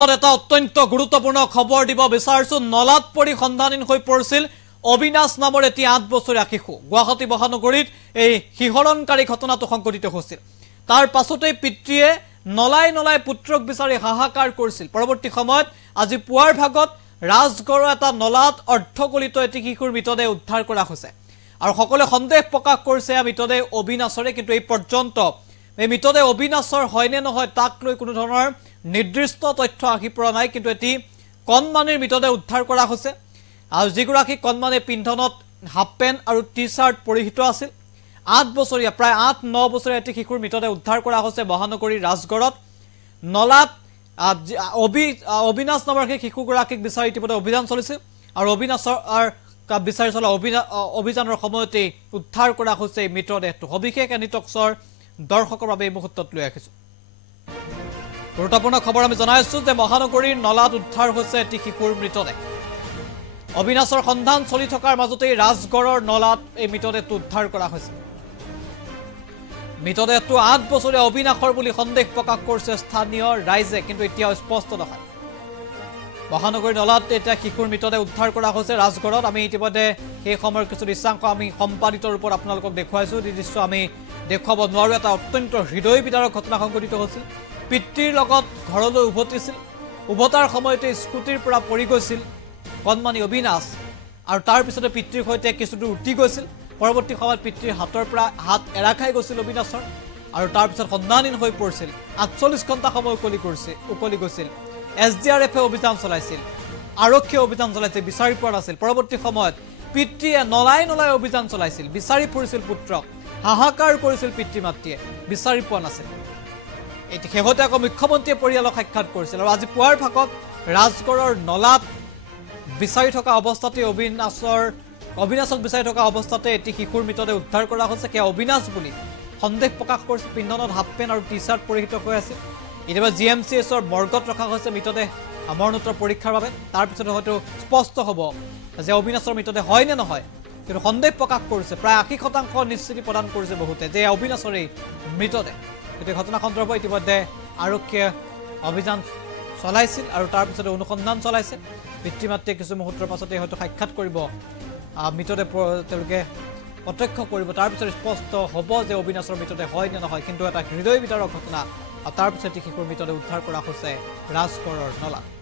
এটা অত্যন্ত গুৰুত্বপূৰ্ণ খবৰ দিব বিচাৰিছো নলাত পৰি সন্ধানহীন হৈ পৰিছিল অবিনাশ নামৰ এটি ৮ বছৰীয়া শিশু গুৱাহাটী মহানগৰীত এই শিহৰণকাৰী ঘটনাটো সংঘটিত হৈছিল তাৰ পাছতে পিতৃয়ে নলাই পুত্ৰক বিচাৰি হাহাকাৰ কৰিছিল পৰৱৰ্তী সময়ত আজি পুৱাৰ ভাগত ৰাজগড়ৰ এটা নলাত অৰ্ধগলিত এটি শিশুৰ মৃতদেহ উদ্ধাৰ কৰা হৈছে আৰু সকলোৱে সন্দেহ প্ৰকাশ কৰিছে মৃতদেহ অবিনাশৰে কিন্তু এই পৰ্যন্ত এই মৃতদেহ অবিনাশৰ হয়নে নহয় তাক লৈ কোনো ধৰণৰ নিৰ্দিষ্ট তথ্য আহি পৰা নাই কিন্তু এটি কণমানিৰ মৃতদেহ উদ্ধাৰ কৰা হৈছে আৰু যিগৰাকী কণমানে পিন্ধনত হাফ পেন্ট আৰু টি-শাৰ্ট পৰিহিত আছিল ৮ বছৰীয়া প্ৰায় ৮-৯ বছৰীয়া এটি শিশুৰ মৃতদেহ উদ্ধাৰ কৰা হৈছে মহানগৰীৰ ৰাজগড়ত নলাত অবিনাশ নামৰ শিশুগৰাকীক বিচাৰি ইতিমধ্যে অভিযান চলিছে আৰু অবিনাশৰ বিচাৰি চলা অভিযানৰ সময়তে উদ্ধাৰ কৰা হৈছে এই মৃতদেহটো সবিশেষ এনিটক্সৰ দৰ্শকৰ বাবে এই মুহূৰ্তত লৈ আহিছো গুৰুত্বপূৰ্ণ খবৰ আমি জনাইছো যে মহানগৰীৰ নলাত উদ্ধাৰ হৈছে এটি শিশুৰ মৃতদেহ অবিনাশৰ সন্ধান চলি থকাৰ মাজতে ৰাজগড়ৰ নলাত এই মৃতদেহটো উদ্ধাৰ কৰা হৈছে মৃতদেহটো ৮ বছৰীয়া অবিনাশৰ বুলি সন্দেহ প্ৰকাশ কৰিছে স্থানীয় ৰাইজে কিন্তু এতিয়াও স্পষ্ট নহয় মহানগৰীৰ নলাত এটা শিশুৰ মৃতদেহ উদ্ধাৰ কৰা হৈছে ৰাজগড়ত আমি ইতিমধ্যে সেই সময়ৰ কিছু দৃশ্যাংশ আমি সম্পাদিত ৰূপত আপোনালোকক দেখুৱাইছো এই দৃশ্য আমি দেখুৱাব নোৱাৰো এটা অত্যন্ত হৃদয় বিদাৰক ঘটনা সংঘটিত হৈছিল পিতৃৰ লগত ঘৰলৈ উভতিছিল উভতাৰ সময়তে স্কুটিৰ পৰা পৰি গৈছিল কণমানি অবিনাশ আৰু তাৰ পিছতে পিতৃৰ সৈতে কিছু দূৰ উঠি গৈছিল পৰৱৰ্তী সময়ত পিতৃৰ হাতৰ পৰা হাত এৰা খাই গৈছিল অবিনাশৰ আৰু তাৰ পিছত সন্ধানহীন হৈ পৰিছিল ৪৮ ঘণ্টা সময় উকলি গৈছিল SDRFে অভিযান চলাইছিল আৰক্ষীয়ে অভিযান চলাইছিল বিচাৰি পোৱা নাছিল পৰৱৰ্তী সময়ত পিতৃয়ে নলাই অভিযান চলাইছিল বিচাৰি ফুৰিছিল পুত্ৰক হাহাকাৰ কৰিছিল পিতৃ মাতৃয়ে বিচাৰি পোৱা নাছিল এটি শেহতীয়াকৈ মুখ্যমন্ত্ৰীয়ে পৰিয়ালক সাক্ষাৎ কৰিছিল আৰু আজি পুৱাৰ ভাগত ৰাজগড়ৰ নলাত বিচাৰি থকা অৱস্থাতে অবিনাশক বিচাৰি থকা অৱস্থাতে এটি শিশুৰ মৃতদেহ উদ্ধাৰ কৰা হৈছে কি অবিনাশ বুলি সন্দেহ প্ৰকাশ কৰিছে পিন্ধনত হাফ পেন্ট আৰু টি-শাৰ্ট পৰিহিত হৈ আছিল ইতিমধ্যে GMCHৰ মৰ্গত ৰখা হৈছে মৃতদেহ মৰণোত্তৰ পৰীক্ষাৰ বাবে তাৰ পিছতে হয়তো স্পষ্ট হ'ব যে অবিনাশৰ মৃতদেহ হয় নে নহয় কিন্তু সন্দেহ প্ৰকাশ কৰিছে প্ৰায় ৮০% নিশ্চিতি প্ৰদান কৰিছে বহুতে যে অবিনাশৰে মৃতদেহ এই ঘটনা সন্দৰ্ভত ইতিমধ্যে আৰক্ষীয়ে অভিযান চলাইছিল আৰু তাৰ পিছতে অনুসন্ধান চলাইছে পিতৃ মাতৃয়ে কিছু মুহূৰ্তৰ পাছতে হয়তো সাক্ষাৎ কৰিব মৃতদেহ তেওঁলোকে প্ৰত্যক্ষ কৰিব তাৰ পিছত স্পষ্ট হ'ব যে অবিনাশৰ মৃতদেহ হয় নে নহয় কিন্তু এটা হৃদয় বিদাৰক ঘটনা আৰু তাৰ পিছতে শিশুৰ মৃতদেহ উদ্ধাৰ কৰা হৈছে ৰাজগড়ৰ নলাত